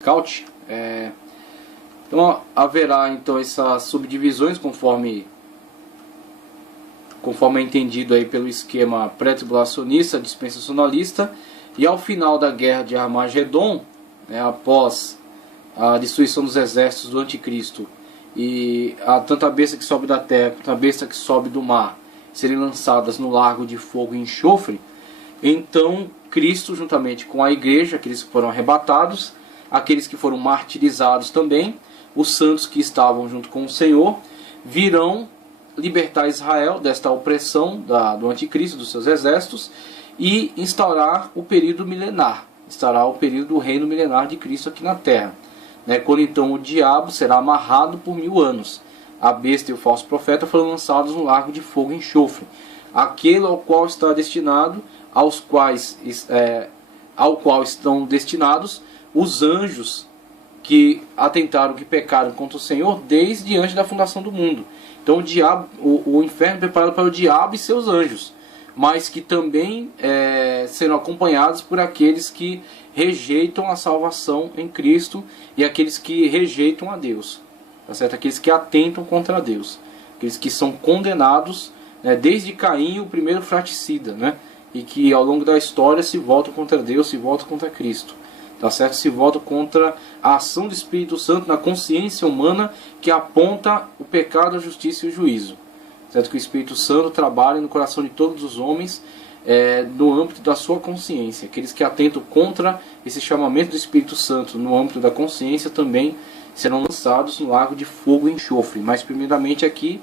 Caute. Então haverá então essas subdivisões conforme é entendido aí pelo esquema pré-tribulacionista, dispensacionalista, e ao final da guerra de Armagedon, após a destruição dos exércitos do anticristo e tanto a besta que sobe da terra quanto a besta que sobe do mar serem lançadas no lago de fogo e enxofre, então Cristo, juntamente com a igreja, aqueles que foram arrebatados, aqueles que foram martirizados também, os santos que estavam junto com o Senhor, virão libertar Israel desta opressão do anticristo, dos seus exércitos, e instaurar o período milenar, instaurar o período do reino milenar de Cristo aqui na terra. Quando então o diabo será amarrado por 1000 anos. A besta e o falso profeta foram lançados no lago de fogo e enxofre, aquele ao qual está destinado, ao qual estão destinados os anjos que atentaram, que pecaram contra o Senhor desde antes da fundação do mundo. Então o inferno é preparado para o diabo e seus anjos, mas que também serão acompanhados por aqueles que rejeitam a salvação em Cristo e aqueles que rejeitam a Deus, tá certo? Aqueles que atentam contra Deus, aqueles que são condenados, desde Caim, o primeiro fratricida, e que ao longo da história se voltam contra Deus, se voltam contra Cristo, tá certo? Se voltam contra a ação do Espírito Santo na consciência humana que aponta o pecado, a justiça e o juízo, certo? Que o Espírito Santo trabalha no coração de todos os homens, no âmbito da sua consciência. Aqueles que atentam contra esse chamamento do Espírito Santo no âmbito da consciência também serão lançados no lago de fogo e enxofre. Mas primeiramente aqui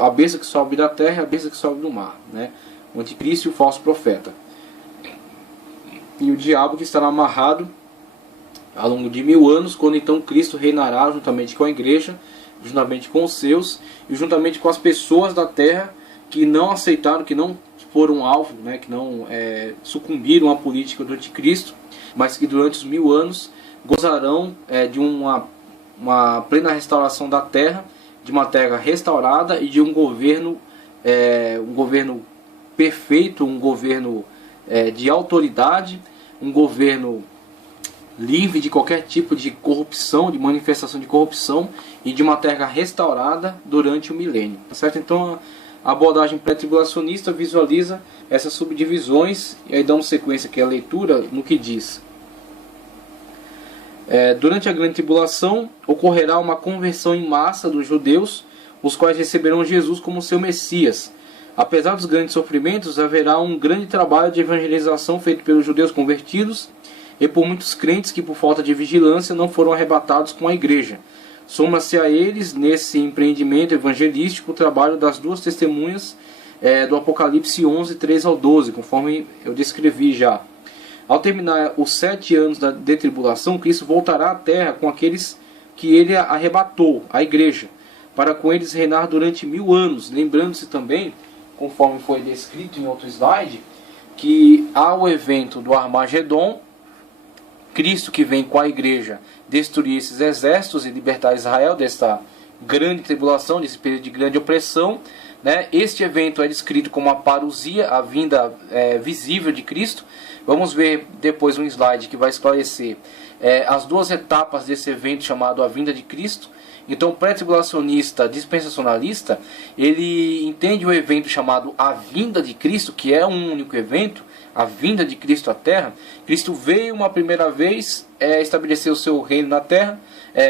a besta que sobe da terra e a besta que sobe do mar, o anticristo e o falso profeta. E o diabo que estará amarrado ao longo de 1000 anos, quando então Cristo reinará juntamente com a igreja, juntamente com os seus, e juntamente com as pessoas da terra que não aceitaram, que não foram alvo, que não sucumbiram à política do anticristo, mas que durante os 1000 anos gozarão de uma plena restauração da terra, de uma terra restaurada e de um governo perfeito, um governo de autoridade, um governo livre de qualquer tipo de corrupção, de manifestação de corrupção, e de uma terra restaurada durante o milênio, tá certo? Então a abordagem pré-tribulacionista visualiza essas subdivisões, e aí damos sequência aqui à leitura no que diz: durante a grande tribulação ocorrerá uma conversão em massa dos judeus, os quais receberão Jesus como seu Messias. Apesar dos grandes sofrimentos, haverá um grande trabalho de evangelização feito pelos judeus convertidos e por muitos crentes que por falta de vigilância não foram arrebatados com a igreja. Soma-se a eles, nesse empreendimento evangelístico, o trabalho das duas testemunhas do Apocalipse 11, 3 ao 12, conforme eu descrevi já. Ao terminar os 7 anos de tribulação, Cristo voltará à terra com aqueles que ele arrebatou, a igreja, para com eles reinar durante 1000 anos, lembrando-se também, conforme foi descrito em outro slide, que há o evento do Armagedon, Cristo que vem com a igreja destruir esses exércitos e libertar Israel desta grande tribulação, desse período de grande opressão. Este evento é descrito como a parousia, a vinda visível de Cristo. Vamos ver depois um slide que vai esclarecer as duas etapas desse evento chamado a vinda de Cristo. Então o pré-tribulacionista dispensacionalista, ele entende o evento chamado a vinda de Cristo, que é um único evento, a vinda de Cristo à terra. Cristo veio uma primeira vez estabelecer o seu reino na terra,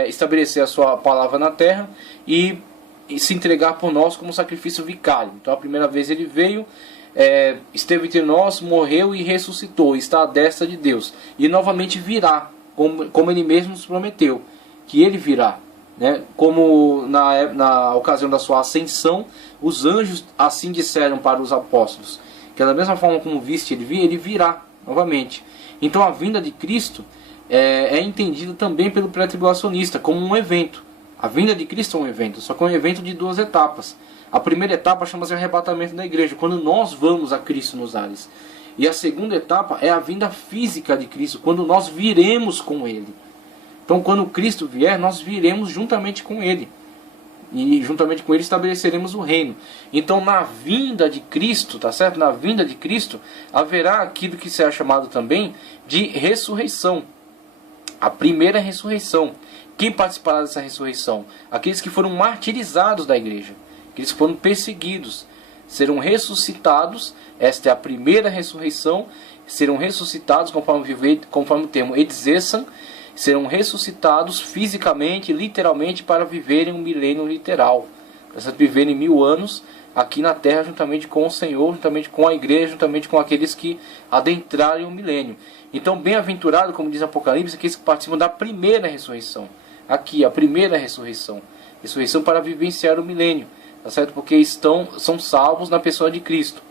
estabelecer a sua palavra na terra e se entregar por nós como sacrifício vicário. Então a primeira vez ele veio, esteve entre nós, morreu e ressuscitou, está à destra de Deus, e novamente virá, como ele mesmo nos prometeu, que ele virá. Como na ocasião da sua ascensão, os anjos assim disseram para os apóstolos, que da mesma forma como viste ele virá novamente. Então a vinda de Cristo é entendida também pelo pré-tribulacionista como um evento. A vinda de Cristo é um evento, só que é um evento de duas etapas. A primeira etapa chama-se arrebatamento da igreja, quando nós vamos a Cristo nos ares. E a segunda etapa é a vinda física de Cristo, quando nós viremos com Ele. Então quando Cristo vier, nós viremos juntamente com Ele. E juntamente com Ele estabeleceremos o reino. Então na vinda de Cristo, tá certo? Na vinda de Cristo haverá aquilo que será chamado também de ressurreição. A primeira ressurreição. Quem participará dessa ressurreição? Aqueles que foram martirizados da igreja, aqueles que foram perseguidos, serão ressuscitados. Esta é a primeira ressurreição. Serão ressuscitados, conforme o termo Edzesan, serão ressuscitados fisicamente, literalmente, para viverem um milênio literal, para viverem 1000 anos aqui na terra, juntamente com o Senhor, juntamente com a igreja, juntamente com aqueles que adentrarem o milênio. Então, bem-aventurado, como diz Apocalipse, aqueles que participam da primeira ressurreição. Aqui, a primeira ressurreição. Ressurreição para vivenciar o milênio, tá certo? Porque são salvos na pessoa de Cristo.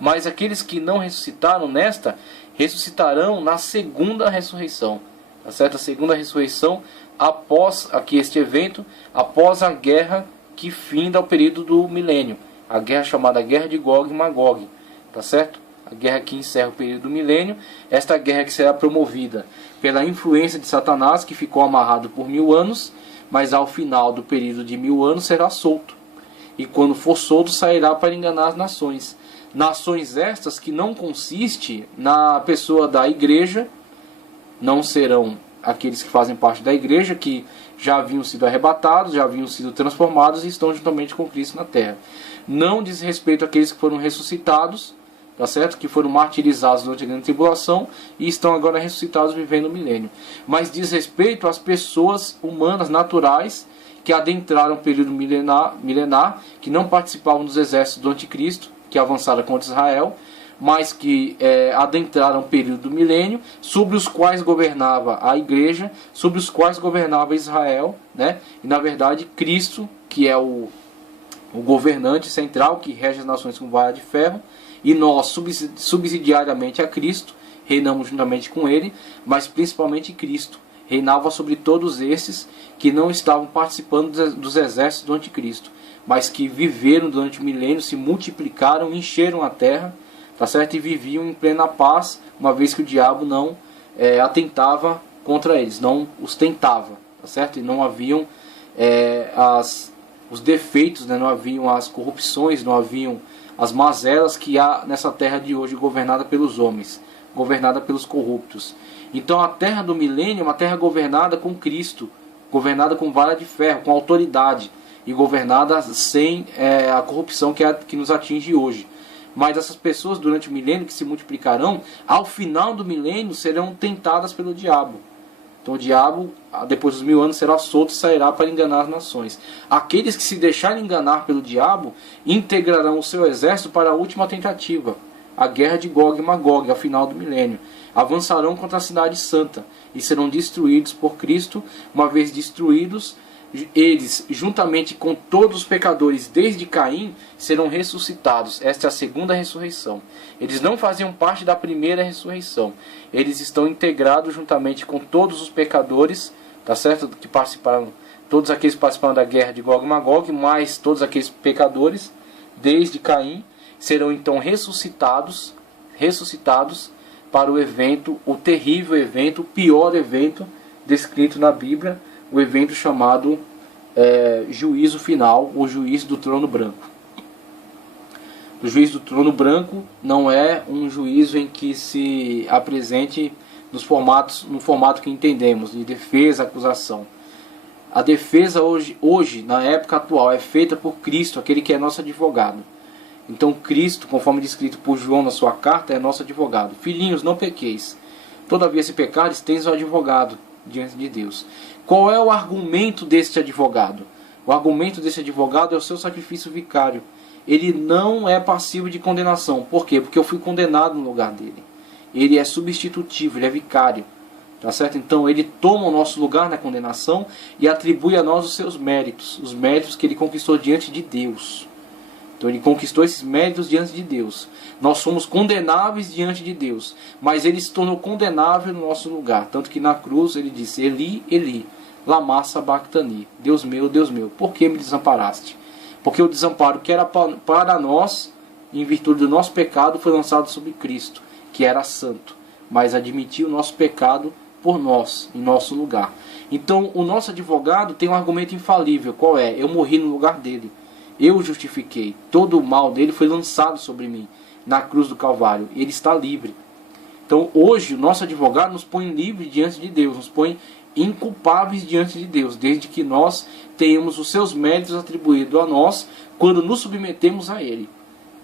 Mas aqueles que não ressuscitaram nesta, ressuscitarão na segunda ressurreição. Tá certo? A segunda ressurreição, após aqui este evento, após a guerra que finda o período do milênio. A guerra chamada Guerra de Gog e Magog. Tá certo? A guerra que encerra o período do milênio. Esta guerra que será promovida pela influência de Satanás, que ficou amarrado por 1000 anos, mas ao final do período de 1000 anos será solto. E quando for solto, sairá para enganar as nações. Nações estas que não consiste na pessoa da igreja, não serão aqueles que fazem parte da igreja, que já haviam sido arrebatados, já haviam sido transformados e estão juntamente com Cristo na terra. Não diz respeito àqueles que foram ressuscitados, tá certo? Que foram martirizados durante a grande tribulação e estão agora ressuscitados vivendo o milênio. Mas diz respeito às pessoas humanas, naturais, que adentraram o período milenar, que não participavam dos exércitos do anticristo, que avançaram contra Israel, mas que adentraram o período do milênio, sobre os quais governava a igreja, sobre os quais governava Israel, né? E na verdade Cristo, que é o governante central, que rege as nações com vara de ferro, e nós subsidiariamente a Cristo, reinamos juntamente com ele, mas principalmente Cristo reinava sobre todos esses que não estavam participando dos exércitos do anticristo, mas que viveram durante o milênio, se multiplicaram, encheram a terra, tá certo? E viviam em plena paz, uma vez que o diabo não atentava contra eles, não os tentava, tá certo? E não haviam os defeitos, né? Não haviam as corrupções, não haviam as mazelas que há nessa terra de hoje, governada pelos homens, governada pelos corruptos. Então a terra do milênio é uma terra governada com Cristo, governada com vara de ferro, com autoridade, e governada sem a corrupção que nos atinge hoje. Mas essas pessoas durante o milênio que se multiplicarão, ao final do milênio serão tentadas pelo diabo. Então o diabo, depois dos 1000 anos, será solto e sairá para enganar as nações. Aqueles que se deixarem enganar pelo diabo, integrarão o seu exército para a última tentativa, a guerra de Gog e Magog, ao final do milênio. Avançarão contra a cidade santa e serão destruídos por Cristo. Uma vez destruídos, eles, juntamente com todos os pecadores desde Caim, serão ressuscitados. Esta é a segunda ressurreição. Eles não faziam parte da primeira ressurreição. Eles estão integrados juntamente com todos os pecadores, tá certo? Que participaram, todos aqueles que participaram da guerra de Gog e Magog, mais todos aqueles pecadores desde Caim, serão então ressuscitados para o evento, o terrível evento, o pior evento descrito na Bíblia, o evento chamado juízo final, o juízo do trono branco. O juízo do trono branco não é um juízo em que se apresente no formato que entendemos, de defesa, acusação. A defesa hoje, na época atual, é feita por Cristo, aquele que é nosso advogado. Então Cristo, conforme descrito por João na sua carta, é nosso advogado. Filhinhos, não pequeis. Todavia, se pecares, tens o advogado diante de Deus. Qual é o argumento deste advogado? O argumento desse advogado é o seu sacrifício vicário. Ele não é passivo de condenação. Por quê? Porque eu fui condenado no lugar dele. Ele é substitutivo, ele é vicário. Tá certo? Então ele toma o nosso lugar na condenação e atribui a nós os seus méritos. Os méritos que ele conquistou diante de Deus. Então ele conquistou esses méritos diante de Deus. Nós somos condenáveis diante de Deus, mas ele se tornou condenável no nosso lugar. Tanto que na cruz ele disse: Eli, Eli, lama sabachthani. Deus meu, por que me desamparaste? Porque o desamparo que era para nós, em virtude do nosso pecado, foi lançado sobre Cristo, que era santo, mas admitiu o nosso pecado por nós, em nosso lugar. Então o nosso advogado tem um argumento infalível. Qual é? Eu morri no lugar dele. Eu o justifiquei. Todo o mal dele foi lançado sobre mim na cruz do Calvário. Ele está livre. Então hoje o nosso advogado nos põe livre diante de Deus, nos põe inculpáveis diante de Deus, desde que nós tenhamos os seus méritos atribuídos a nós quando nos submetemos a Ele,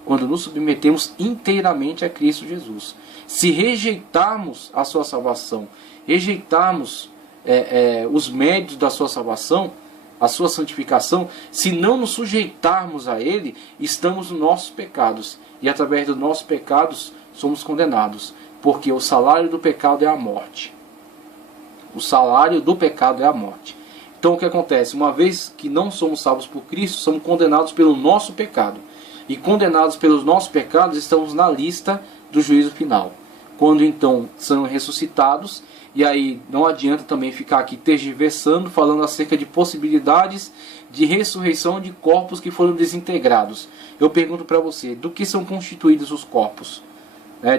quando nos submetemos inteiramente a Cristo Jesus. Se rejeitarmos a sua salvação, rejeitarmos os méritos da sua salvação, a sua santificação, se não nos sujeitarmos a Ele, estamos nos nossos pecados, e através dos nossos pecados somos condenados, porque o salário do pecado é a morte. O salário do pecado é a morte. Então o que acontece? Uma vez que não somos salvos por Cristo, somos condenados pelo nosso pecado. E condenados pelos nossos pecados, estamos na lista do juízo final. Quando então são ressuscitados, e aí não adianta também ficar aqui tergiversando, falando acerca de possibilidades de ressurreição de corpos que foram desintegrados. Eu pergunto para você, do que são constituídos os corpos?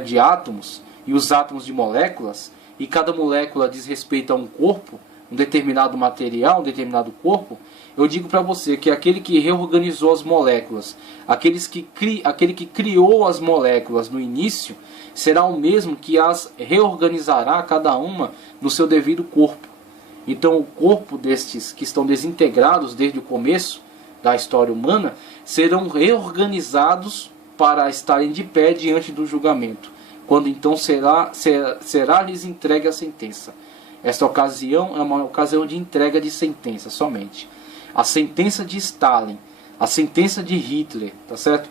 De átomos, e os átomos de moléculas, e cada molécula diz respeito a um corpo, um determinado material, um determinado corpo. Eu digo para você que aquele que reorganizou as moléculas, aquele que criou as moléculas no início, será o mesmo que as reorganizará cada uma no seu devido corpo. Então o corpo destes que estão desintegrados desde o começo da história humana, serão reorganizados para estarem de pé diante do julgamento, quando então será-lhes entregue a sentença. Esta ocasião é uma ocasião de entrega de sentença somente. A sentença de Stalin, a sentença de Hitler, tá certo?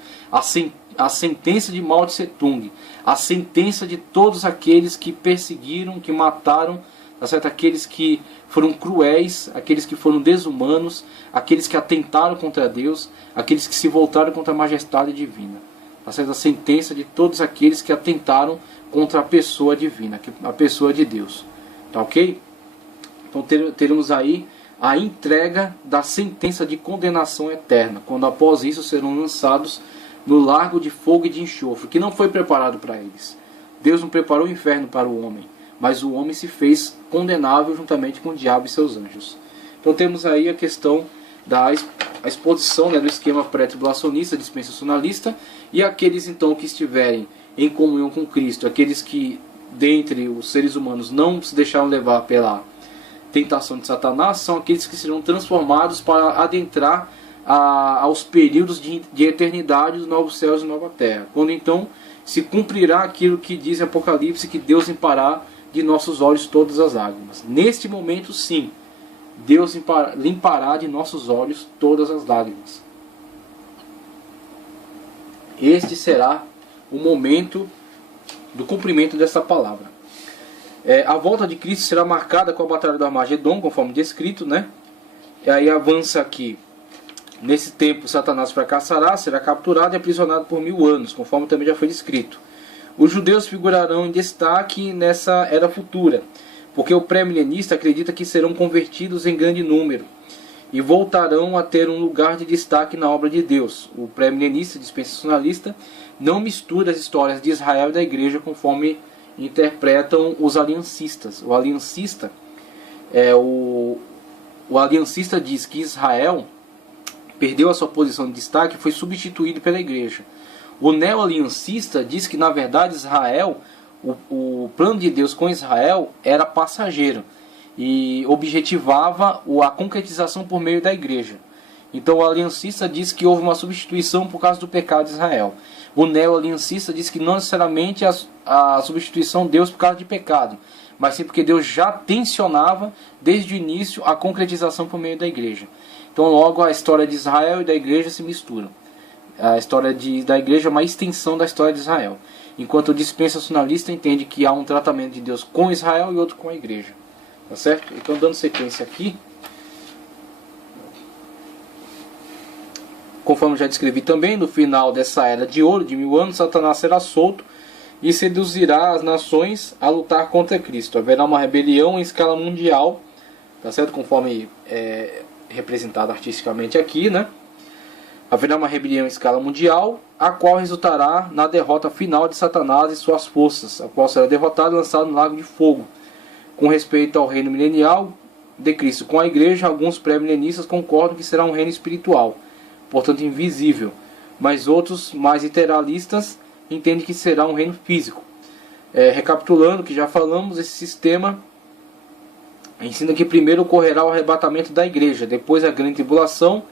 A sentença de Mao Tse Tung, a sentença de todos aqueles que perseguiram, que mataram, tá certo? Aqueles que foram cruéis, aqueles que foram desumanos, aqueles que atentaram contra Deus, aqueles que se voltaram contra a majestade divina. Tá certo? A sentença de todos aqueles que atentaram contra a pessoa divina, a pessoa de Deus. Tá ok? Então teremos aí a entrega da sentença de condenação eterna, quando após isso serão lançados no lago de fogo e de enxofre, que não foi preparado para eles. Deus não preparou o inferno para o homem, mas o homem se fez condenável juntamente com o diabo e seus anjos. Então temos aí a questão da exposição do esquema pré-tribulacionista, dispensacionalista, e aqueles então que estiverem em comunhão com Cristo, aqueles que dentre os seres humanos não se deixaram levar pela tentação de Satanás, são aqueles que serão transformados para adentrar aos períodos de eternidade dos novos céus e nova terra, quando então se cumprirá aquilo que diz em Apocalipse, que Deus limpará de nossos olhos todas as lágrimas. Neste momento sim, Deus limpará de nossos olhos todas as lágrimas. Este será o momento do cumprimento dessa palavra. A volta de Cristo será marcada com a batalha do Armagedon, conforme descrito, né? E aí avança aqui. Nesse tempo Satanás fracassará, será capturado e aprisionado por 1000 anos, conforme também já foi descrito. Os judeus figurarão em destaque nessa era futura, porque o pré-milenista acredita que serão convertidos em grande número e voltarão a ter um lugar de destaque na obra de Deus. O pré-milenista dispensacionalista não mistura as histórias de Israel e da igreja conforme interpretam os aliancistas. O aliancista diz que Israel perdeu a sua posição de destaque e foi substituído pela igreja. O neo-aliancista diz que na verdade Israel, o plano de Deus com Israel era passageiro e objetivava a concretização por meio da igreja. Então o aliancista diz que houve uma substituição por causa do pecado de Israel. O neo-aliancista diz que não necessariamente a substituição de Deus por causa de pecado, mas sim porque Deus já tensionava desde o início a concretização por meio da igreja. Então logo a história de Israel e da igreja se misturam. A história da igreja é uma extensão da história de Israel, enquanto o dispensacionalista entende que há um tratamento de Deus com Israel e outro com a igreja. Tá certo? Então dando sequência aqui, conforme já descrevi também, no final dessa era de ouro de 1000 anos, Satanás será solto e seduzirá as nações a lutar contra Cristo. Haverá uma rebelião em escala mundial, tá certo? Conforme representado artisticamente aqui, né? Haverá uma rebelião em escala mundial, a qual resultará na derrota final de Satanás e suas forças, a qual será derrotado e lançado no lago de fogo. Com respeito ao reino milenial de Cristo com a igreja, alguns pré-milenistas concordam que será um reino espiritual, portanto invisível, mas outros mais literalistas entendem que será um reino físico. Recapitulando o que já falamos, esse sistema ensina que primeiro ocorrerá o arrebatamento da igreja, depois a grande tribulação,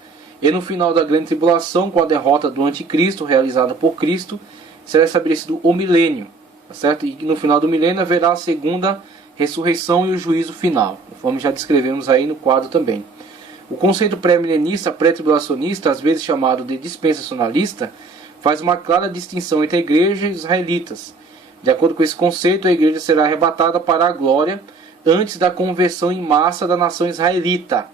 e no final da grande tribulação, com a derrota do anticristo realizada por Cristo, será estabelecido o milênio, tá certo? E no final do milênio haverá a segunda ressurreição e o juízo final, conforme já descrevemos aí no quadro também. O conceito pré-milenista, pré-tribulacionista, às vezes chamado de dispensacionalista, faz uma clara distinção entre a igreja e os israelitas. De acordo com esse conceito, a igreja será arrebatada para a glória antes da conversão em massa da nação israelita,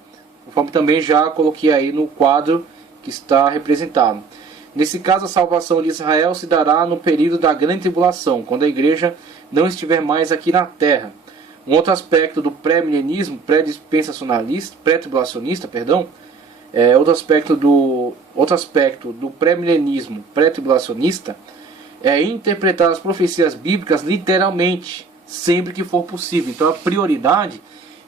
conforme também já coloquei aí no quadro que está representado. Nesse caso, a salvação de Israel se dará no período da grande tribulação, quando a igreja não estiver mais aqui na terra. Um outro aspecto do pré-milenismo, pré-dispensacionalista, pré-tribulacionista, outro aspecto do pré-milenismo, pré-tribulacionista, é interpretar as profecias bíblicas literalmente, sempre que for possível. Então a prioridade,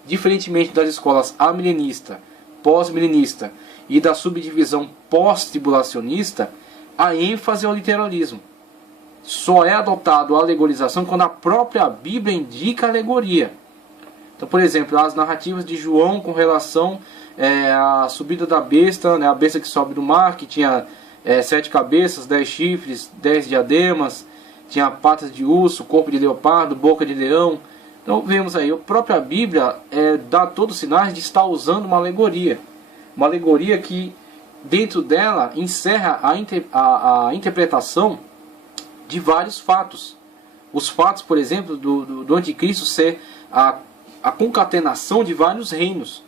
diferentemente das escolas amilenista, pós-milenista e da subdivisão pós-tribulacionista, a ênfase é o literalismo. Só é adotado a alegorização quando a própria Bíblia indica a alegoria. Então, por exemplo, as narrativas de João com relação à subida da besta, né, a besta que sobe do mar, que tinha 7 cabeças, 10 chifres, 10 diademas, tinha patas de urso, corpo de leopardo, boca de leão. Então vemos aí, a própria Bíblia dá todos os sinais de estar usando uma alegoria. Uma alegoria que dentro dela encerra a interpretação de vários fatos. Os fatos, por exemplo, do anticristo ser a concatenação de vários reinos.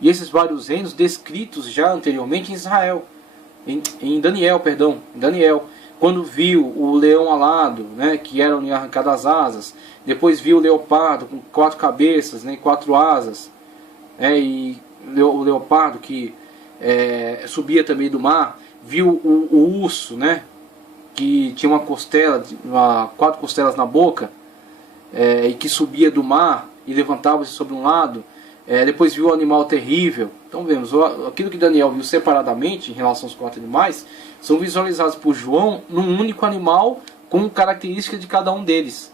E esses vários reinos descritos já anteriormente em Israel. Em Daniel. Quando viu o leão alado, né, que era arrancado as asas. Depois viu o leopardo com 4 cabeças, né, 4 asas. E o leopardo que subia também do mar. Viu o urso, né, que tinha 4 costelas na boca, e que subia do mar e levantava-se sobre um lado. Depois viu o animal terrível. Então vemos, aquilo que Daniel viu separadamente em relação aos 4 animais, são visualizados por João num único animal com características de cada um deles.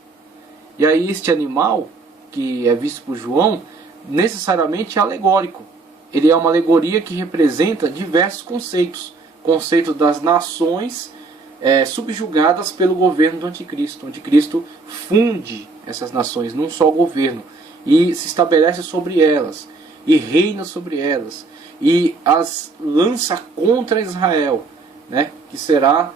E aí este animal, que é visto por João, necessariamente é alegórico. Ele é uma alegoria que representa diversos conceitos. Conceito das nações subjugadas pelo governo do anticristo. O anticristo funde essas nações num só governo e se estabelece sobre elas e reina sobre elas e as lança contra Israel, né, que será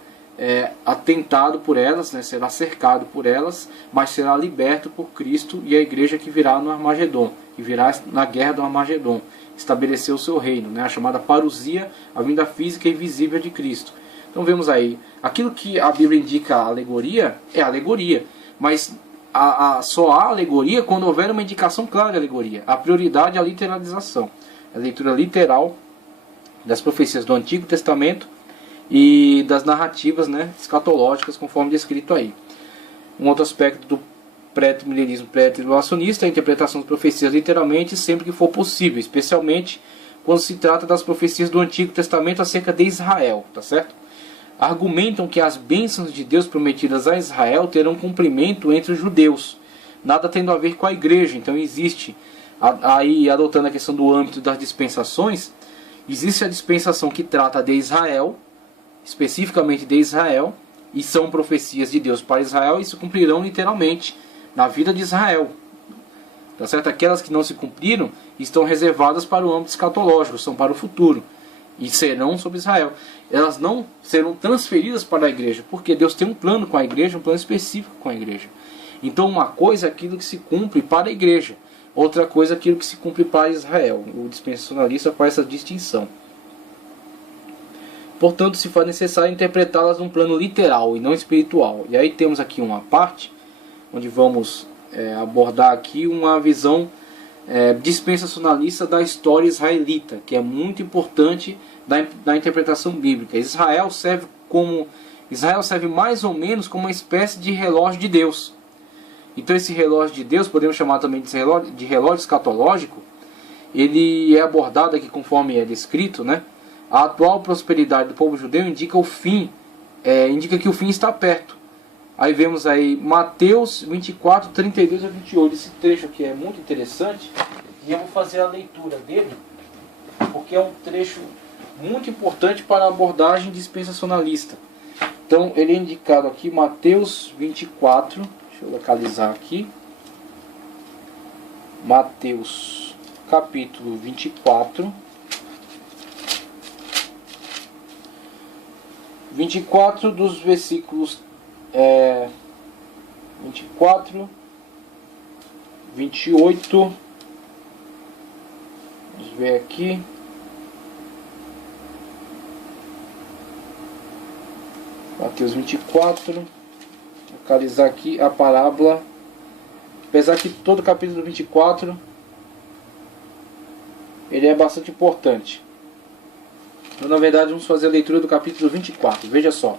atentado por elas, né, será cercado por elas, mas será liberto por Cristo e a igreja que virá no Armagedon, que virá na guerra do Armagedon, estabelecer o seu reino, né, a chamada parousia, a vinda física e visível de Cristo. Então vemos aí, aquilo que a Bíblia indica a alegoria, é alegoria, mas só há alegoria quando houver uma indicação clara de alegoria. A prioridade é a literalização, a leitura literal das profecias do Antigo Testamento e das narrativas, né, escatológicas, conforme descrito aí. Um outro aspecto do pré-milenismo, pré-tribulacionista é a interpretação das profecias literalmente sempre que for possível, especialmente quando se trata das profecias do Antigo Testamento acerca de Israel, tá certo? Argumentam que as bênçãos de Deus prometidas a Israel terão cumprimento entre os judeus, nada tendo a ver com a igreja. Então existe, aí adotando a questão do âmbito das dispensações, existe a dispensação que trata de Israel, especificamente de Israel, e são profecias de Deus para Israel e se cumprirão literalmente na vida de Israel. Tá certo? Aquelas que não se cumpriram estão reservadas para o âmbito escatológico, são para o futuro e serão sobre Israel. Elas não serão transferidas para a igreja, porque Deus tem um plano com a igreja, um plano específico com a igreja. Então uma coisa é aquilo que se cumpre para a igreja, outra coisa é aquilo que se cumpre para Israel. O dispensacionalista faz essa distinção. Portanto, se faz necessário interpretá-las num plano literal e não espiritual. E aí temos aqui uma parte onde vamos abordar aqui uma visão dispensacionalista da história israelita, que é muito importante da interpretação bíblica. Israel serve mais ou menos como uma espécie de relógio de Deus. Então esse relógio de Deus, podemos chamar também de relógio escatológico, ele é abordado aqui conforme é descrito, né? A atual prosperidade do povo judeu indica que o fim está perto. Aí vemos aí Mateus 24, 32 a 28. Esse trecho aqui é muito interessante e eu vou fazer a leitura dele, porque é um trecho muito importante para a abordagem dispensacionalista. Então ele é indicado aqui, Mateus 24, deixa eu localizar aqui. Mateus capítulo 24. 24 dos versículos 24, 28, vamos ver aqui, Mateus 24, localizar aqui a parábola, apesar que todo o capítulo 24, ele é bastante importante. Então, na verdade, vamos fazer a leitura do capítulo 24. Veja só.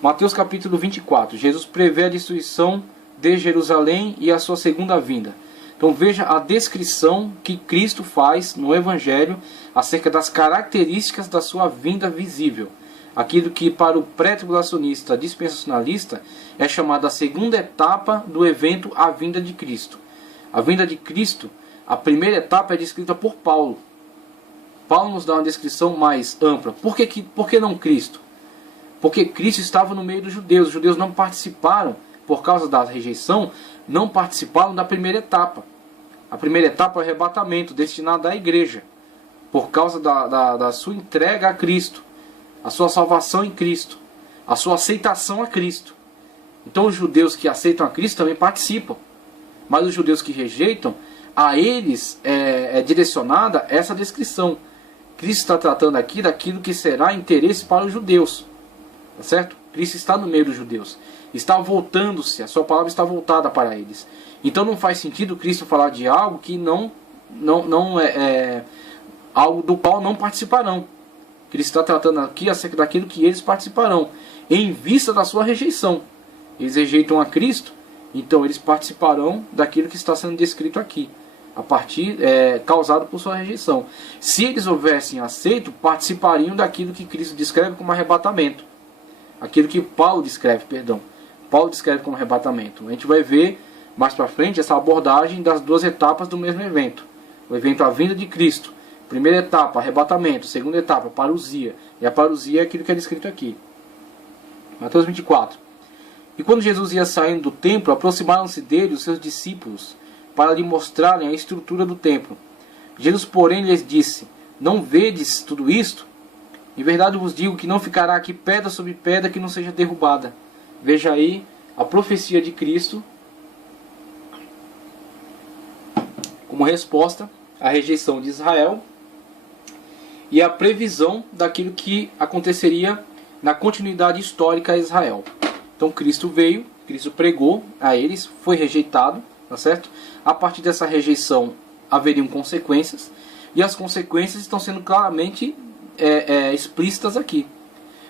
Mateus capítulo 24. Jesus prevê a destruição de Jerusalém e a sua segunda vinda. Então veja a descrição que Cristo faz no Evangelho acerca das características da sua vinda visível. Aquilo que para o pré-tribulacionista dispensacionalista é chamada a segunda etapa do evento A Vinda de Cristo. A vinda de Cristo, a primeira etapa é descrita por Paulo. Paulo nos dá uma descrição mais ampla. Por que não Cristo? Porque Cristo estava no meio dos judeus. Os judeus não participaram, por causa da rejeição, não participaram da primeira etapa. A primeira etapa é o arrebatamento, destinado à igreja. Por causa da sua entrega a Cristo, a sua salvação em Cristo, a sua aceitação a Cristo. Então os judeus que aceitam a Cristo também participam. Mas os judeus que rejeitam, a eles é direcionada essa descrição. Cristo está tratando aqui daquilo que será interesse para os judeus. Tá certo? Cristo está no meio dos judeus. Está voltando-se, a sua palavra está voltada para eles. Então não faz sentido Cristo falar de algo que não é algo do qual não participarão. Cristo está tratando aqui acerca daquilo que eles participarão, em vista da sua rejeição. Eles rejeitam a Cristo, então eles participarão daquilo que está sendo descrito aqui, a partir causado por sua rejeição. Se eles houvessem aceito, participariam daquilo que Cristo descreve como arrebatamento. Aquilo que Paulo descreve como arrebatamento. A gente vai ver mais para frente essa abordagem das duas etapas do mesmo evento. O evento A Vinda de Cristo. Primeira etapa, arrebatamento. Segunda etapa, parousia. E a parousia é aquilo que é descrito aqui. Mateus 24. E quando Jesus ia saindo do templo, aproximaram-se dele os seus discípulos, para lhe mostrarem a estrutura do templo. Jesus, porém, lhes disse: não vedes tudo isto? Em verdade vos digo que não ficará aqui pedra sobre pedra que não seja derrubada. Veja aí a profecia de Cristo como resposta à rejeição de Israel e a previsão daquilo que aconteceria na continuidade histórica a Israel. Então Cristo veio, Cristo pregou a eles, foi rejeitado, tá certo? A partir dessa rejeição haveriam consequências, e as consequências estão sendo claramente explícitas aqui.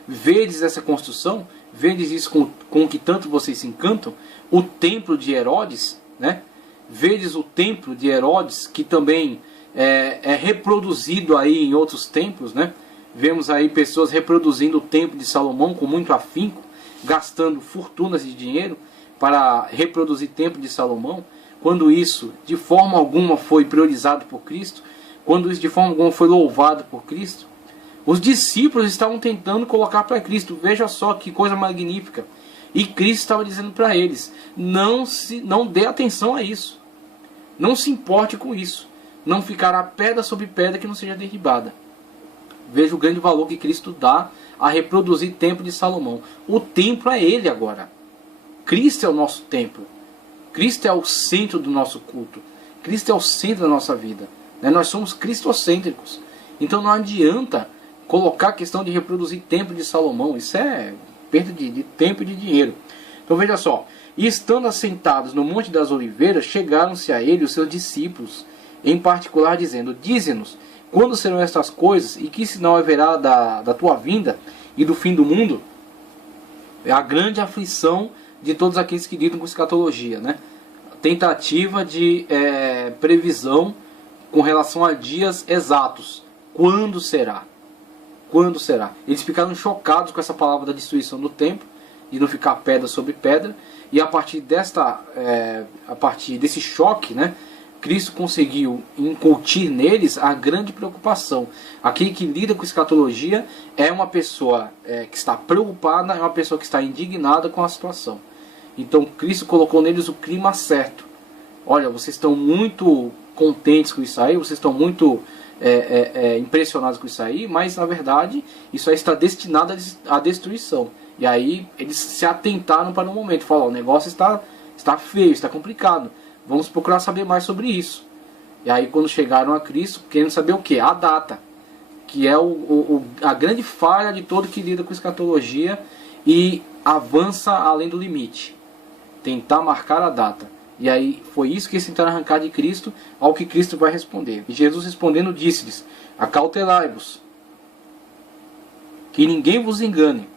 Vedes essa construção, vedes isso com que tanto vocês se encantam, o templo de Herodes, né? Vedes o templo de Herodes, que também é reproduzido aí em outros templos, né? Vemos aí pessoas reproduzindo o templo de Salomão com muito afinco, gastando fortunas de dinheiro para reproduzir o templo de Salomão, quando isso de forma alguma foi priorizado por Cristo, quando isso de forma alguma foi louvado por Cristo. Os discípulos estavam tentando colocar para Cristo, veja só que coisa magnífica, e Cristo estava dizendo para eles: não dê atenção a isso, não se importe com isso, não ficará pedra sobre pedra que não seja derribada. Veja o grande valor que Cristo dá a reproduzir o templo de Salomão. O templo é ele agora. Cristo é o nosso templo. Cristo é o centro do nosso culto. Cristo é o centro da nossa vida. Nós somos cristocêntricos. Então não adianta colocar a questão de reproduzir o templo de Salomão. Isso é perda de tempo e de dinheiro. Então veja só. E estando assentados no Monte das Oliveiras, chegaram-se a ele os seus discípulos, em particular dizendo: dize-nos, quando serão estas coisas, e que sinal haverá da tua vinda e do fim do mundo? É a grande aflição de todos aqueles que lidam com escatologia, né? Tentativa de previsão com relação a dias exatos. Quando será? Quando será? Eles ficaram chocados com essa palavra da destruição do templo, de não ficar pedra sobre pedra. E a partir desse choque, né, Cristo conseguiu incutir neles a grande preocupação. Aquele que lida com escatologia é uma pessoa que está preocupada, é uma pessoa que está indignada com a situação. Então Cristo colocou neles o clima certo. Olha, vocês estão muito contentes com isso aí, vocês estão muito impressionados com isso aí, mas na verdade isso aí está destinado à destruição. E aí eles se atentaram para um momento, falaram, o negócio está feio, está complicado, vamos procurar saber mais sobre isso. E aí quando chegaram a Cristo, querendo saber o que? A data, que é a grande falha de todo que lida com escatologia e avança além do limite, tentar marcar a data. E aí foi isso que eles tentaram arrancar de Cristo, ao que Cristo vai responder. E Jesus respondendo disse-lhes, acautelai-vos, que ninguém vos engane,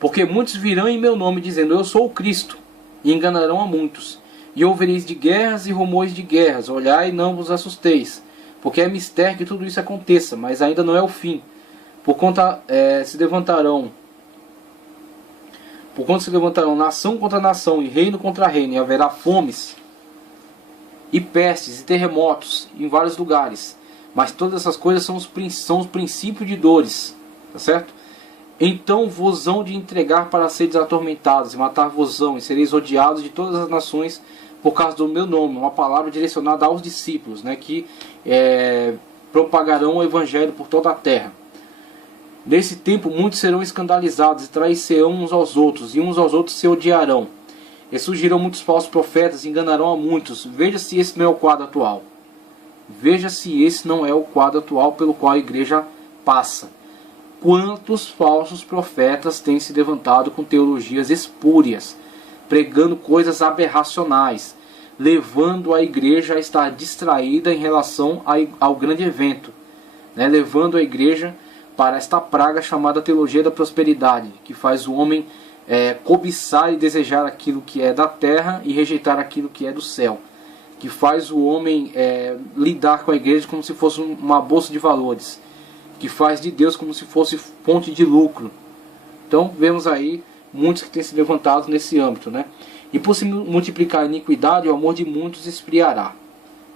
porque muitos virão em meu nome dizendo, eu sou o Cristo, e enganarão a muitos. E ouvireis de guerras e rumores de guerras, olhai e não vos assusteis, porque é mistério que tudo isso aconteça, mas ainda não é o fim. Porquanto se levantarão nação contra nação e reino contra reino, e haverá fomes e pestes e terremotos em vários lugares. Mas todas essas coisas são os princípios de dores, tá certo? Então vos hão de entregar para seres atormentados, e matar-vos-ão, e sereis odiados de todas as nações por causa do meu nome. Uma palavra direcionada aos discípulos, né, que propagarão o evangelho por toda a terra. Nesse tempo muitos serão escandalizados e trairão uns aos outros, e uns aos outros se odiarão. E surgirão muitos falsos profetas e enganarão a muitos. Veja se esse não é o quadro atual. Veja se esse não é o quadro atual pelo qual a igreja passa. Quantos falsos profetas têm se levantado com teologias espúrias, pregando coisas aberracionais, levando a igreja a estar distraída em relação ao grande evento, né? Levando a igreja para esta praga chamada teologia da prosperidade, que faz o homem cobiçar e desejar aquilo que é da terra e rejeitar aquilo que é do céu, que faz o homem lidar com a igreja como se fosse uma bolsa de valores, que faz de Deus como se fosse fonte de lucro. Então vemos aí muitos que têm se levantado nesse âmbito, né? E por se multiplicar a iniquidade, o amor de muitos esfriará.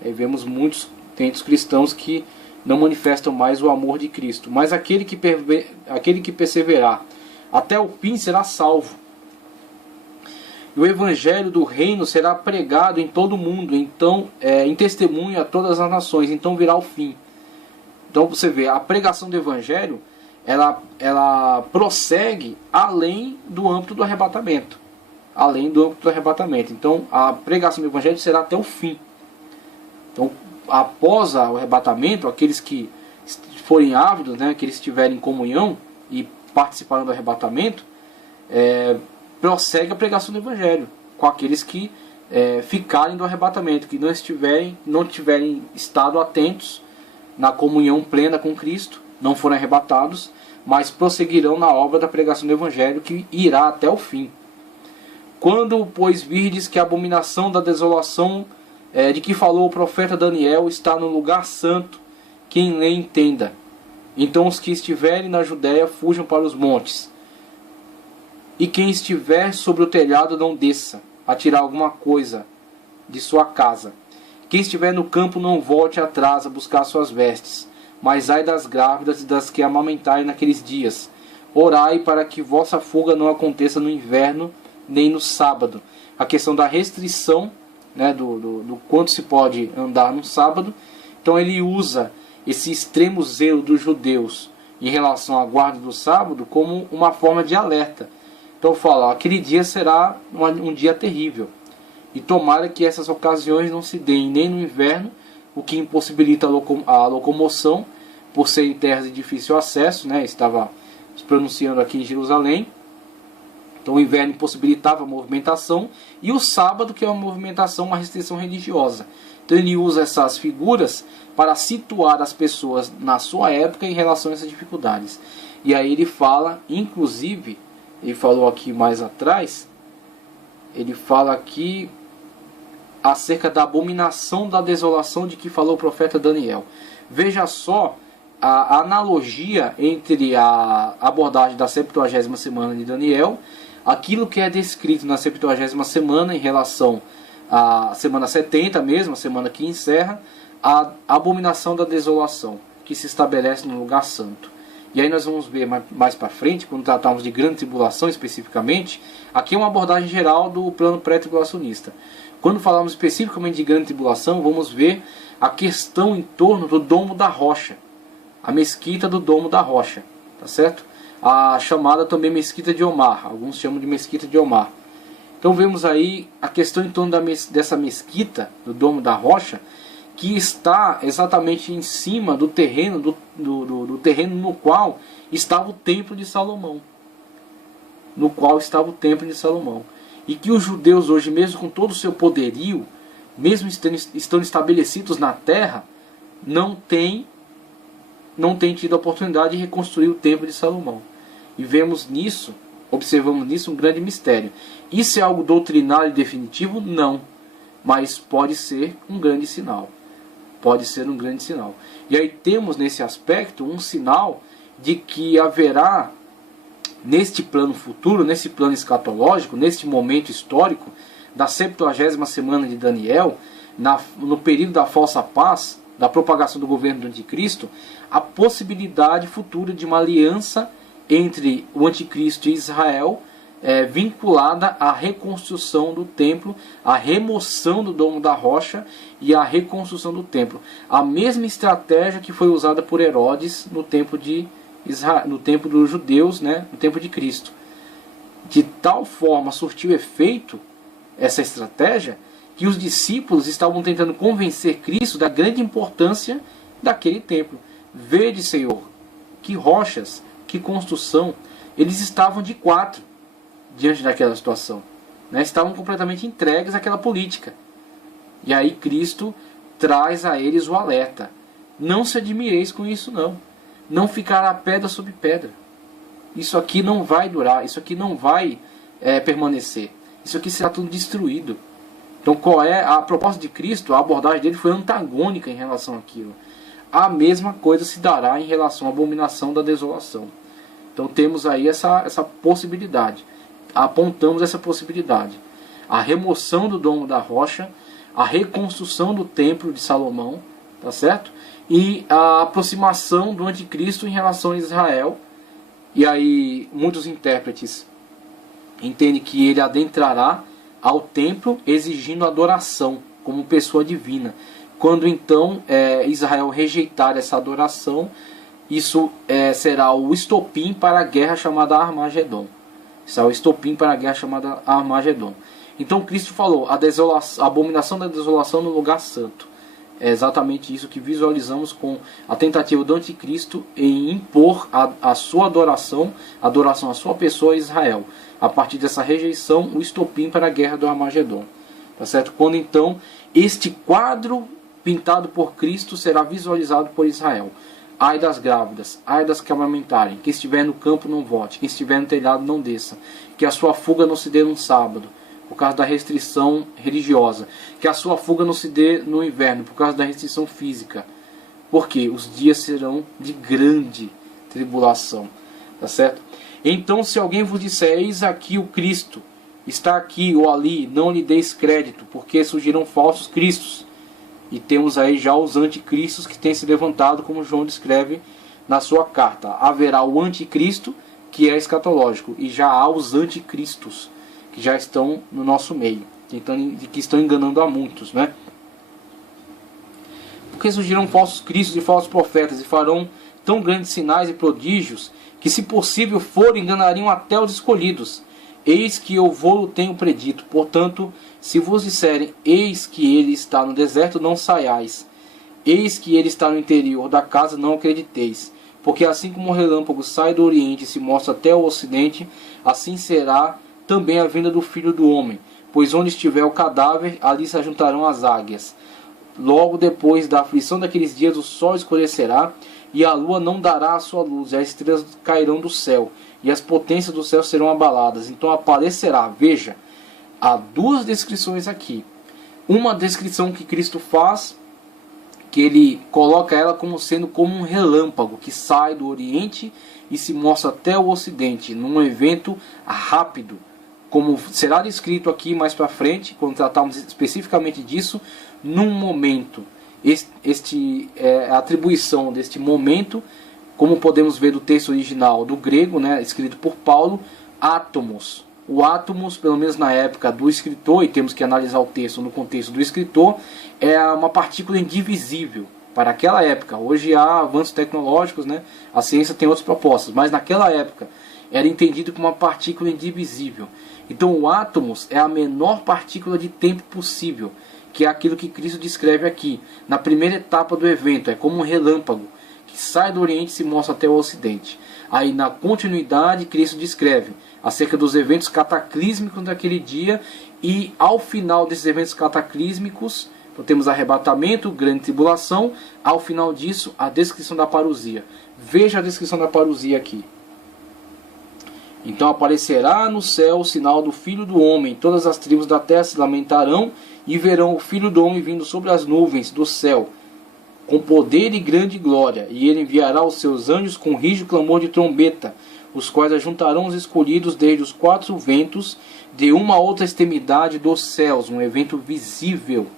Aí vemos muitos cristãos que não manifestam mais o amor de Cristo. Mas aquele que perseverar até o fim será salvo. E o evangelho do reino será pregado em todo o mundo, então em testemunho a todas as nações, então virá o fim. Então você vê, a pregação do evangelho, ela prossegue além do âmbito do arrebatamento. Além do âmbito do arrebatamento. Então a pregação do evangelho será até o fim. Então após o arrebatamento, aqueles que forem ávidos, né, que eles estiverem em comunhão e participarem do arrebatamento, prossegue a pregação do evangelho com aqueles que ficarem do arrebatamento, que não tiverem estado atentos na comunhão plena com Cristo, não forem arrebatados, mas prosseguirão na obra da pregação do evangelho, que irá até o fim. Quando, pois, virdes que a abominação da desolação de que falou o profeta Daniel está no lugar santo, quem lê entenda. Então os que estiverem na Judéia fujam para os montes, e quem estiver sobre o telhado não desça a tirar alguma coisa de sua casa. Quem estiver no campo não volte atrás a buscar suas vestes, mas ai das grávidas e das que amamentarem naqueles dias. Orai para que vossa fuga não aconteça no inverno nem no sábado. A questão da restrição, né, do quanto se pode andar no sábado. Então ele usa esse extremo zelo dos judeus em relação à guarda do sábado como uma forma de alerta. Então fala, aquele dia será um dia terrível. E tomara que essas ocasiões não se deem nem no inverno, o que impossibilita a locomoção, por serem terras de difícil acesso, né? Estava se pronunciando aqui em Jerusalém. Então o inverno impossibilitava a movimentação, e o sábado, que é uma movimentação, uma restrição religiosa. Então ele usa essas figuras para situar as pessoas na sua época em relação a essas dificuldades. E aí ele fala, inclusive, ele falou aqui mais atrás, ele fala aqui acerca da abominação da desolação de que falou o profeta Daniel. Veja só a analogia entre a abordagem da 70ª semana de Daniel, aquilo que é descrito na 70ª semana em relação à semana 70 mesmo, a semana que encerra, a abominação da desolação, que se estabelece no lugar santo. E aí nós vamos ver mais para frente, quando tratarmos de grande tribulação especificamente, aqui é uma abordagem geral do plano pré-tribulacionista. Quando falamos especificamente de grande tribulação, vamos ver a questão em torno do Domo da Rocha, a mesquita do Domo da Rocha, tá certo? A chamada também mesquita de Omar, alguns chamam de mesquita de Omar. Então vemos aí a questão em torno dessa mesquita do Domo da Rocha, que está exatamente em cima do terreno do terreno no qual estava o Templo de Salomão. No qual estava o Templo de Salomão. E que os judeus hoje, mesmo com todo o seu poderio, mesmo estando estabelecidos na terra, não têm tido a oportunidade de reconstruir o Templo de Salomão. E vemos nisso, observamos nisso um grande mistério. Isso é algo doutrinário e definitivo? Não. Mas pode ser um grande sinal. Pode ser um grande sinal. E aí temos nesse aspecto um sinal de que haverá, neste plano futuro, nesse plano escatológico, neste momento histórico, da 70ª semana de Daniel, no período da falsa paz, da propagação do governo do anticristo, a possibilidade futura de uma aliança entre o anticristo e Israel, vinculada à reconstrução do templo, à remoção do Domo da Rocha e à reconstrução do templo. A mesma estratégia que foi usada por Herodes no tempo de Israel, no tempo dos judeus, né, no tempo de Cristo. De tal forma surtiu efeito essa estratégia que os discípulos estavam tentando convencer Cristo da grande importância daquele templo. Vede, Senhor, que rochas, que construção. Eles estavam de quatro diante daquela situação, né? Estavam completamente entregues àquela política. E aí Cristo traz a eles o alerta: não se admireis com isso, não. Não ficará pedra sobre pedra. Isso aqui não vai durar, isso aqui não vai permanecer. Isso aqui será tudo destruído. Então qual é a proposta de Cristo? A abordagem dele foi antagônica em relação àquilo. A mesma coisa se dará em relação à abominação da desolação. Então temos aí essa possibilidade. Apontamos essa possibilidade. A remoção do Domo da Rocha, a reconstrução do Templo de Salomão, tá certo? E a aproximação do anticristo em relação a Israel. E aí muitos intérpretes entendem que ele adentrará ao templo exigindo adoração como pessoa divina. Quando então Israel rejeitar essa adoração, isso será o estopim para a guerra chamada Armagedon. Será o estopim para a guerra chamada Armagedon. Então Cristo falou, a abominação da desolação no lugar santo. É exatamente isso que visualizamos com a tentativa do anticristo em impor a sua adoração à sua pessoa, Israel. A partir dessa rejeição, o estopim para a guerra do Armagedon. Tá certo? Quando então este quadro pintado por Cristo será visualizado por Israel. Ai das grávidas, ai das que amamentarem, quem estiver no campo não volte, quem estiver no telhado não desça, que a sua fuga não se dê num sábado, por causa da restrição religiosa, que a sua fuga não se dê no inverno, por causa da restrição física, porque os dias serão de grande tribulação, tá certo? Então se alguém vos disser, eis aqui o Cristo, está aqui ou ali, não lhe deis crédito, porque surgirão falsos cristos. E temos aí já os anticristos que têm se levantado, como João descreve na sua carta. Haverá o anticristo, que é escatológico, e já há os anticristos, que já estão no nosso meio, que estão enganando a muitos, né? Porque surgirão falsos cristos e falsos profetas, e farão tão grandes sinais e prodígios, que se possível for, enganariam até os escolhidos. Eis que eu vou tenho predito. Portanto, se vos disserem, eis que ele está no deserto, não saiais. Eis que ele está no interior da casa, não acrediteis. Porque assim como o relâmpago sai do oriente e se mostra até o ocidente, assim será também a vinda do Filho do Homem. Pois onde estiver o cadáver, ali se ajuntarão as águias. Logo depois da aflição daqueles dias, o sol escurecerá, e a lua não dará a sua luz, e as estrelas cairão do céu, e as potências do céu serão abaladas. Então aparecerá, veja, há duas descrições aqui. Uma descrição que Cristo faz, que ele coloca ela como sendo como um relâmpago, que sai do oriente e se mostra até o ocidente, num evento rápido, como será descrito aqui mais para frente, quando tratarmos especificamente disso, num momento. A atribuição deste momento, como podemos ver do texto original do grego, né, escrito por Paulo, átomos. O átomos, pelo menos na época do escritor, e temos que analisar o texto no contexto do escritor, é uma partícula indivisível. Para aquela época, hoje há avanços tecnológicos, né? A ciência tem outras propostas, mas naquela época era entendido como uma partícula indivisível. Então o átomos é a menor partícula de tempo possível, que é aquilo que Cristo descreve aqui, na primeira etapa do evento. É como um relâmpago que sai do Oriente e se mostra até o Ocidente. Aí na continuidade Cristo descreve acerca dos eventos cataclísmicos daquele dia, e ao final desses eventos cataclísmicos, então temos arrebatamento, grande tribulação, ao final disso a descrição da parousia. Veja a descrição da parousia aqui. Então aparecerá no céu o sinal do Filho do Homem, todas as tribos da terra se lamentarão e verão o Filho do Homem vindo sobre as nuvens do céu, com poder e grande glória, e ele enviará os seus anjos com rígido clamor de trombeta, os quais ajuntarão os escolhidos desde os quatro ventos, de uma a outra extremidade dos céus. Um evento visível.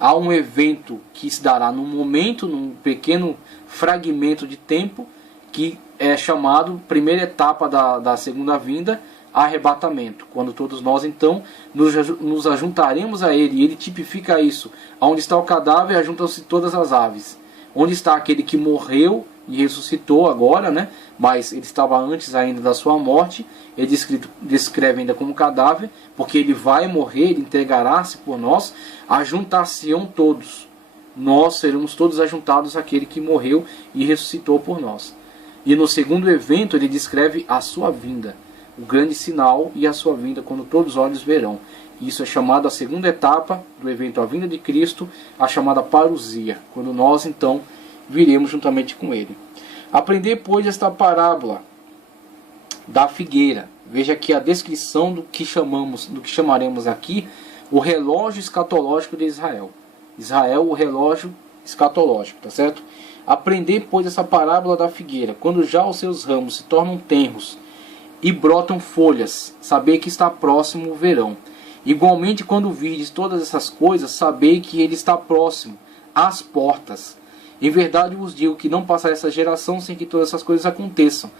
Há um evento que se dará num momento, num pequeno fragmento de tempo, que é chamado primeira etapa da segunda vinda, arrebatamento, quando todos nós então nos ajuntaremos a ele. E ele tipifica isso: onde está o cadáver, ajuntam-se todas as aves. Onde está aquele que morreu e ressuscitou agora, né? Mas ele estava antes ainda da sua morte, ele descreve ainda como cadáver, porque ele vai morrer, ele entregará-se por nós. Ajuntar-se-ão todos, nós seremos todos ajuntados àquele que morreu e ressuscitou por nós. E no segundo evento ele descreve a sua vinda, o grande sinal, e a sua vinda quando todos os olhos verão. Isso é chamado a segunda etapa do evento, a vinda de Cristo, a chamada parousia, quando nós então viremos juntamente com ele. Aprender, pois, esta parábola da figueira. Veja aqui a descrição do que chamaremos aqui o relógio escatológico de Israel. Israel, o relógio escatológico, tá certo? Aprender, pois, essa parábola da figueira. Quando já os seus ramos se tornam tenros e brotam folhas, sabei que está próximo o verão. Igualmente, quando virdes todas essas coisas, sabei que ele está próximo, às portas. Em verdade vos digo que não passará essa geração sem que todas essas coisas aconteçam.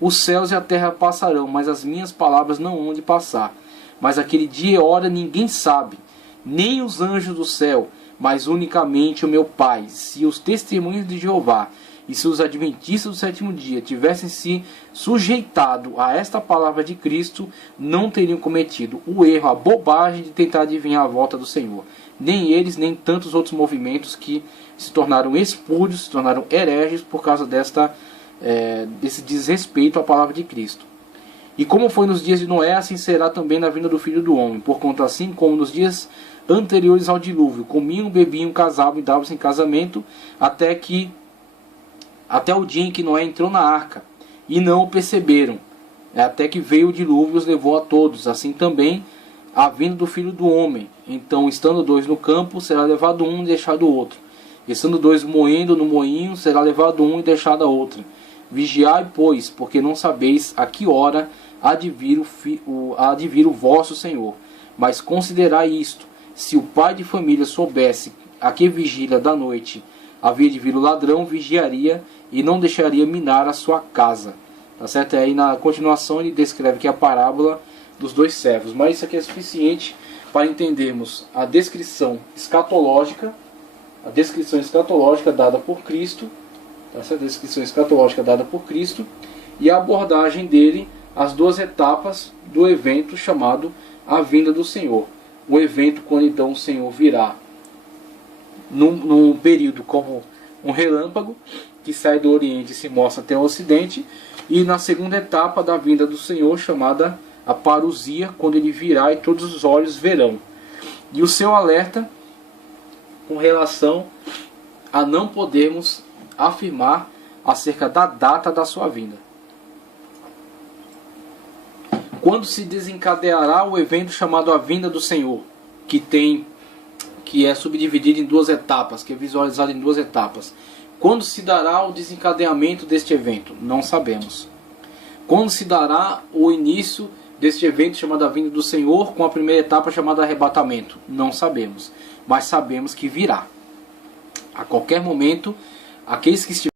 Os céus e a terra passarão, mas as minhas palavras não hão de passar. Mas aquele dia e hora ninguém sabe, nem os anjos do céu, mas unicamente o meu Pai. Se os testemunhos de Jeová e se os adventistas do sétimo dia tivessem se sujeitado a esta palavra de Cristo, não teriam cometido o erro, a bobagem de tentar adivinhar a volta do Senhor. Nem eles, nem tantos outros movimentos que se tornaram espúrios, se tornaram hereges por causa desse desrespeito à palavra de Cristo. E como foi nos dias de Noé, assim será também na vinda do Filho do Homem. Porquanto assim como nos dias anteriores ao dilúvio, comiam, bebiam, casavam e davam-se em casamento, até o dia em que Noé entrou na arca, e não o perceberam, até que veio o dilúvio e os levou a todos. Assim também a vinda do Filho do Homem. Então, estando dois no campo, será levado um e deixado o outro. Estando dois moendo no moinho, será levado um e deixado a outra. Vigiai, pois, porque não sabeis a que hora há de vir o vosso Senhor. Mas considerai isto: se o pai de família soubesse a que vigília da noite havia de vir o ladrão, vigiaria e não deixaria minar a sua casa. Tá certo? Aí na continuação ele descreve que é a parábola dos dois servos. Mas isso aqui é suficiente para entendermos a descrição escatológica dada por Cristo, tá certo? A descrição escatológica dada por Cristo e a abordagem dele às duas etapas do evento chamado a vinda do Senhor. O evento quando então o Senhor virá num período como um relâmpago que sai do Oriente e se mostra até o Ocidente, e na segunda etapa da vinda do Senhor, chamada a parousia, quando ele virá e todos os olhos verão. E o seu alerta com relação a não podermos afirmar acerca da data da sua vinda. Quando se desencadeará o evento chamado a vinda do Senhor, que é subdividido em duas etapas, que é visualizado em duas etapas. Quando se dará o desencadeamento deste evento? Não sabemos. Quando se dará o início deste evento chamado a vinda do Senhor com a primeira etapa chamada arrebatamento? Não sabemos, mas sabemos que virá. A qualquer momento, aqueles que estiverem